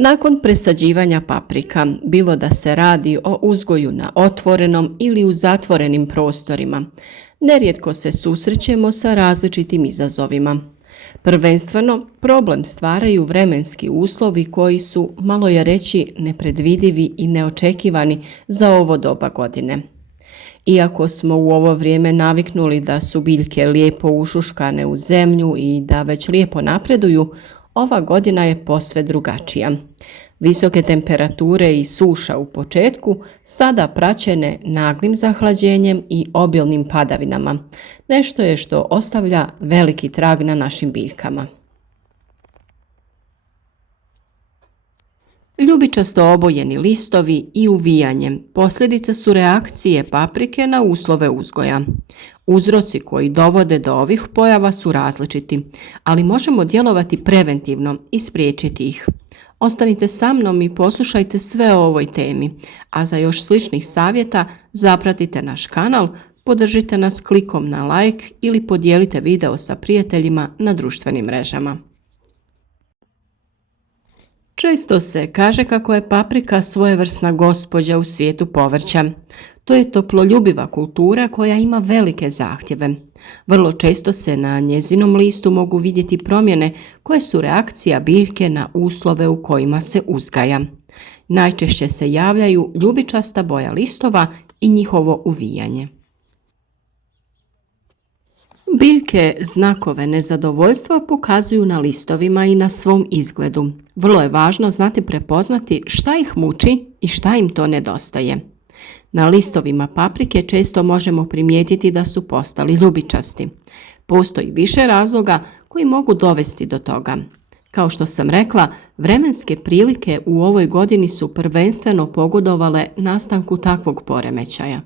Nakon presađivanja paprika, bilo da se radi o uzgoju na otvorenom ili u zatvorenim prostorima, nerijetko se susrećemo sa različitim izazovima. Prvenstveno, problem stvaraju vremenski uslovi koji su, malo je reći, nepredvidivi i neočekivani za ovo doba godine. Iako smo u ovo vrijeme naviknuli da su biljke lijepo ušuškane u zemlju i da već lijepo napreduju, ova godina je posve drugačija. Visoke temperature i suša u početku, sada praćene naglim zahlađenjem i obilnim padavinama, nešto je što ostavlja veliki trag na našim biljkama. Ljubičasto obojeni listovi i uvijanje posljedica su reakcije paprike na uslove uzgoja. Uzroci koji dovode do ovih pojava su različiti, ali možemo djelovati preventivno i spriječiti ih. Ostanite sa mnom i poslušajte sve o ovoj temi, a za još sličnih savjeta zapratite naš kanal, podržite nas klikom na like ili podijelite video sa prijateljima na društvenim mrežama. Često se kaže kako je paprika svojevrsna gospođa u svijetu povrća. To je toploljubiva kultura koja ima velike zahtjeve. Vrlo često se na njezinom listu mogu vidjeti promjene koje su reakcija biljke na uslove u kojima se uzgaja. Najčešće se javljaju ljubičasta boja listova i njihovo uvijanje. Biljke znakove nezadovoljstva pokazuju na listovima i na svom izgledu. Vrlo je važno znati prepoznati šta ih muči i šta im to nedostaje. Na listovima paprike često možemo primijetiti da su postali ljubičasti. Postoji više razloga koji mogu dovesti do toga. Kao što sam rekla, vremenske prilike u ovoj godini su prvenstveno pogodovale nastanku takvog poremećaja.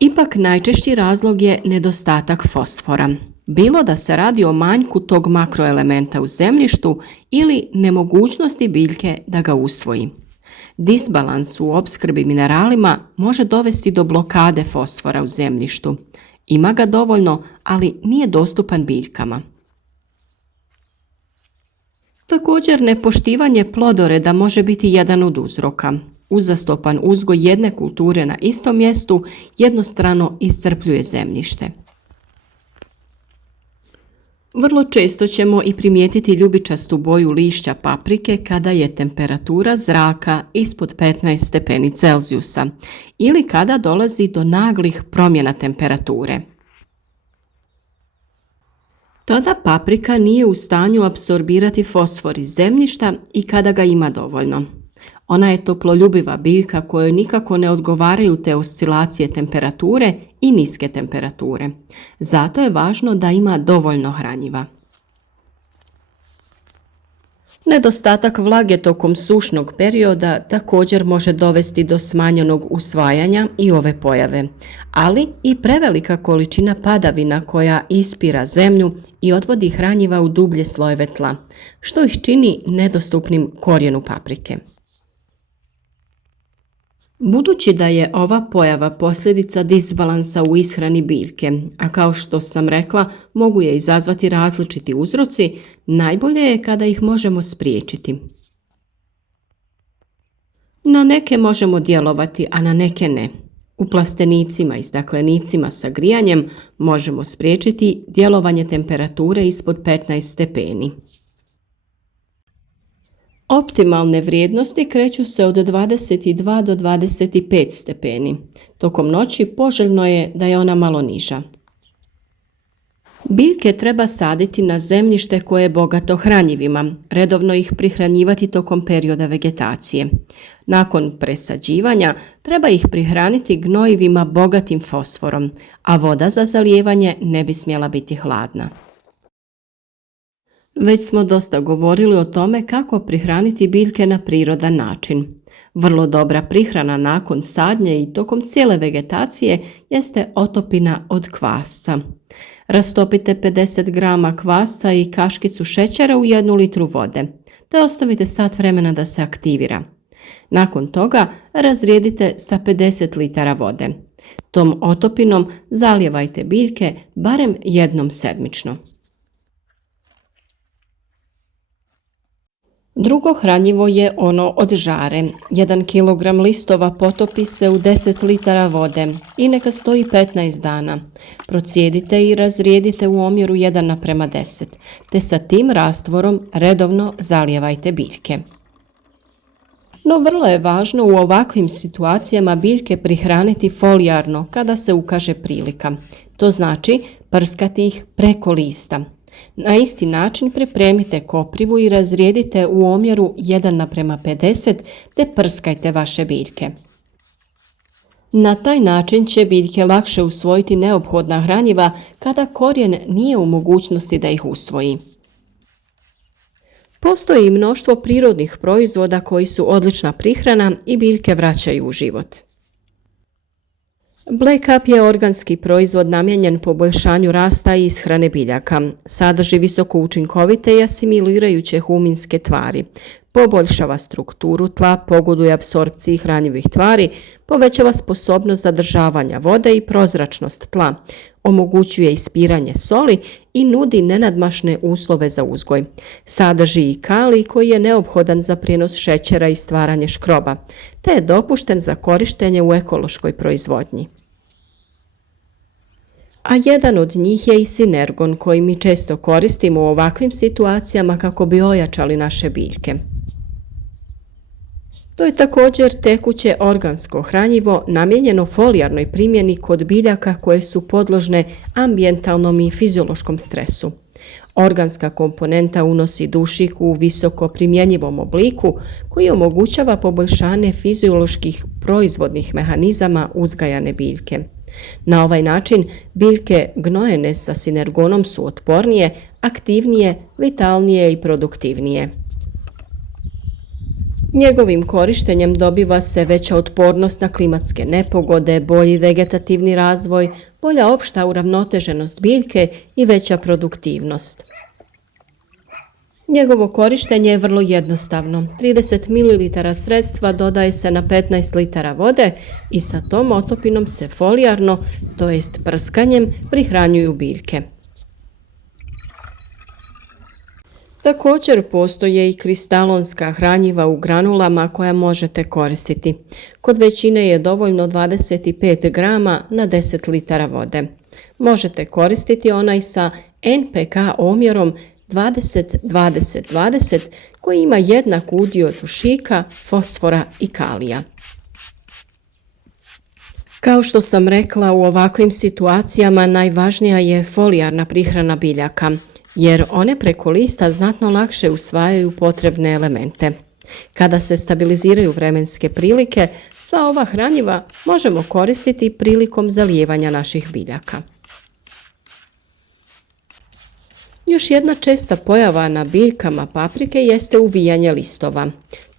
Ipak najčešći razlog je nedostatak fosfora. Bilo da se radi o manjku tog makroelementa u zemljištu ili nemogućnosti biljke da ga usvoji. Disbalans u opskrbi mineralima može dovesti do blokade fosfora u zemljištu. Ima ga dovoljno, ali nije dostupan biljkama. Također, nepoštivanje plodoreda može biti jedan od uzroka. Uzastopan uzgoj jedne kulture na istom mjestu jednostrano iscrpljuje zemljište. Vrlo često ćemo i primijetiti ljubičastu boju lišća paprike kada je temperatura zraka ispod 15 stepeni Celzijusa ili kada dolazi do naglih promjena temperature. Tada paprika nije u stanju apsorbirati fosfor iz zemljišta i kada ga ima dovoljno. Ona je toploljubiva biljka kojoj nikako ne odgovaraju te oscilacije temperature i niske temperature. Zato je važno da ima dovoljno hranjiva. Nedostatak vlage tokom sušnog perioda također može dovesti do smanjenog usvajanja i ove pojave, ali i prevelika količina padavina koja ispira zemlju i odvodi hranjiva u dublje slojeve tla, što ih čini nedostupnim korijenu paprike. Budući da je ova pojava posljedica disbalansa u ishrani biljke, a kao što sam rekla, mogu je izazvati različiti uzroci, najbolje je kada ih možemo spriječiti. Na neke možemo djelovati, a na neke ne. U plastenicima i staklenicima sa grijanjem možemo spriječiti djelovanje temperature ispod 15 stepeni. Optimalne vrijednosti kreću se od 22 do 25 stepeni. Tokom noći poželjno je da je ona malo niža. Biljke treba saditi na zemljište koje je bogato hranjivima, redovno ih prihranjivati tokom perioda vegetacije. Nakon presađivanja treba ih prihraniti gnojivima bogatim fosforom, a voda za zalijevanje ne bi smjela biti hladna. Već smo dosta govorili o tome kako prihraniti biljke na prirodan način. Vrlo dobra prihrana nakon sadnje i tokom cijele vegetacije jeste otopina od kvasca. Rastopite 50 grama kvasca i kaškicu šećera u 1 litru vode, te ostavite sat vremena da se aktivira. Nakon toga razrijedite sa 50 litara vode. Tom otopinom zalijevajte biljke barem jednom sedmično. Drugo hranjivo je ono od žare. 1 kg listova potopi se u 10 litara vode i neka stoji 15 dana. Procijedite i razrijedite u omjeru 1:10, te sa tim rastvorom redovno zalijevajte biljke. No vrlo je važno u ovakvim situacijama biljke prihraniti folijarno kada se ukaže prilika. To znači prskati ih preko lista. Na isti način pripremite koprivu i razrijedite u omjeru 1:50 te prskajte vaše biljke. Na taj način će biljke lakše usvojiti neophodna hranjiva kada korijen nije u mogućnosti da ih usvoji. Postoji mnoštvo prirodnih proizvoda koji su odlična prihrana i biljke vraćaju u život. Black Up je organski proizvod namijenjen poboljšanju rasta i ishrane biljaka. Sadrži visoko učinkovite i asimilirajuće huminske tvari. Poboljšava strukturu tla, pogoduje apsorpciji hranjivih tvari, povećava sposobnost zadržavanja vode i prozračnost tla, omogućuje ispiranje soli i nudi nenadmašne uslove za uzgoj. Sadrži i kalij koji je neophodan za prijenos šećera i stvaranje škroba, te je dopušten za korištenje u ekološkoj proizvodnji. A jedan od njih je i sinergon koji mi često koristimo u ovakvim situacijama kako bi ojačali naše biljke. To je također tekuće organsko hranjivo namijenjeno folijarnoj primjeni kod biljaka koje su podložne ambijentalnom i fiziološkom stresu. Organska komponenta unosi dušik u visoko primjenjivom obliku koji omogućava poboljšanje fizioloških proizvodnih mehanizama uzgajane biljke. Na ovaj način biljke gnojene sa sinergonom su otpornije, aktivnije, vitalnije i produktivnije. Njegovim korištenjem dobiva se veća otpornost na klimatske nepogode, bolji vegetativni razvoj, bolja opšta uravnoteženost biljke i veća produktivnost. Njegovo korištenje je vrlo jednostavno. 30 ml sredstva dodaje se na 15 litara vode i sa tom otopinom se folijarno, to jest prskanjem, prihranjuju biljke. Također postoje i kristalonska hranjiva u granulama koja možete koristiti. Kod većine je dovoljno 25 grama na 10 litara vode. Možete koristiti onaj sa NPK omjerom 20-20-20 koji ima jednak udio dušika, fosfora i kalija. Kao što sam rekla, u ovakvim situacijama najvažnija je folijarna prihrana biljaka, jer one preko lista znatno lakše usvajaju potrebne elemente. Kada se stabiliziraju vremenske prilike, sva ova hranjiva možemo koristiti prilikom zalijevanja naših biljaka. Još jedna česta pojava na biljkama paprike jeste uvijanje listova.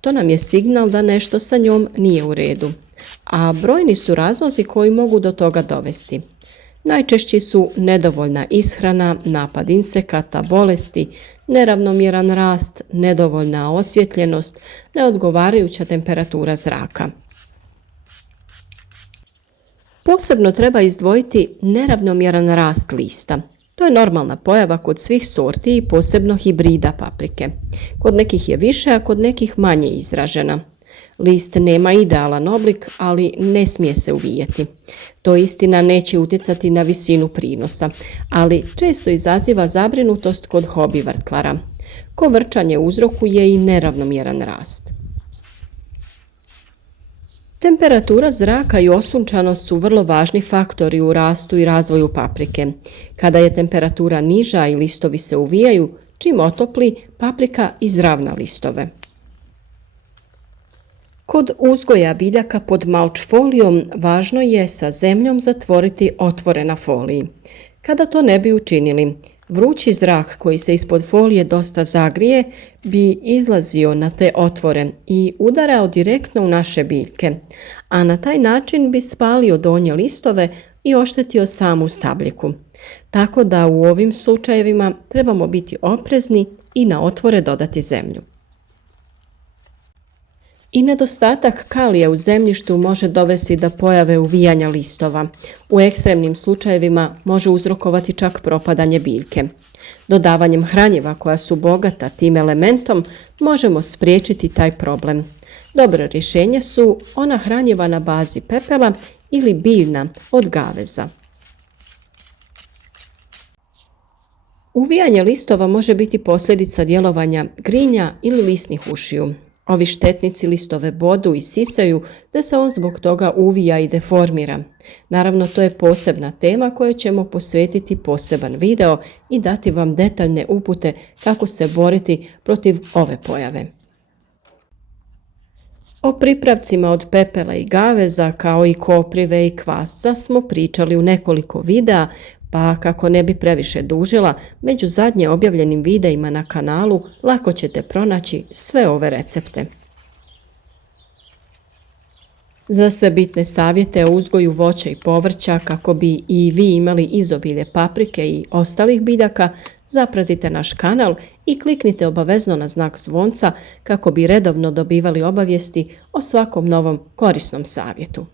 To nam je signal da nešto sa njom nije u redu, a brojni su razlozi koji mogu do toga dovesti. Najčešći su nedovoljna ishrana, napad insekata, bolesti, neravnomjeran rast, nedovoljna osvjetljenost, neodgovarajuća temperatura zraka. Posebno treba izdvojiti neravnomjeran rast lista. To je normalna pojava kod svih sorti i posebno hibrida paprike. Kod nekih je više, a kod nekih manje izražena. List nema idealan oblik, ali ne smije se uvijeti. To istina neće utjecati na visinu prinosa, ali često izaziva zabrinutost kod hobi vrtlara. Kovrčanje uzrokuje i neravnomjeran rast. Temperatura zraka i osunčanost su vrlo važni faktori u rastu i razvoju paprike. Kada je temperatura niža i listovi se uvijaju, čim otopli, paprika izravna listove. Kod uzgoja biljaka pod mulch folijom važno je sa zemljom zatvoriti otvore na foliji. Kada to ne bi učinili, vrući zrak koji se ispod folije dosta zagrije bi izlazio na te otvore i udarao direktno u naše biljke, a na taj način bi spalio donje listove i oštetio samu stabljiku. Tako da u ovim slučajevima trebamo biti oprezni i na otvore dodati zemlju. I nedostatak kalija u zemljištu može dovesti do pojave uvijanja listova. U ekstremnim slučajevima može uzrokovati čak propadanje biljke. Dodavanjem hranjiva koja su bogata tim elementom možemo spriječiti taj problem. Dobro rješenje su ona hranjiva na bazi pepela ili biljna od gaveza. Uvijanje listova može biti posljedica djelovanja grinja ili lisnih ušiju. Ovi štetnici listove bodu i sisaju da se on zbog toga uvija i deformira. Naravno, to je posebna tema kojoj ćemo posvetiti poseban video i dati vam detaljne upute kako se boriti protiv ove pojave. O pripravcima od pepela i gaveza kao i koprive i kvasca smo pričali u nekoliko videa, pa kako ne bi previše dužila, među zadnje objavljenim videima na kanalu lako ćete pronaći sve ove recepte. Za sve bitne savjete o uzgoju voća i povrća kako bi i vi imali izobilje paprike i ostalih biljaka, zapratite naš kanal i kliknite obavezno na znak zvonca kako bi redovno dobivali obavijesti o svakom novom korisnom savjetu.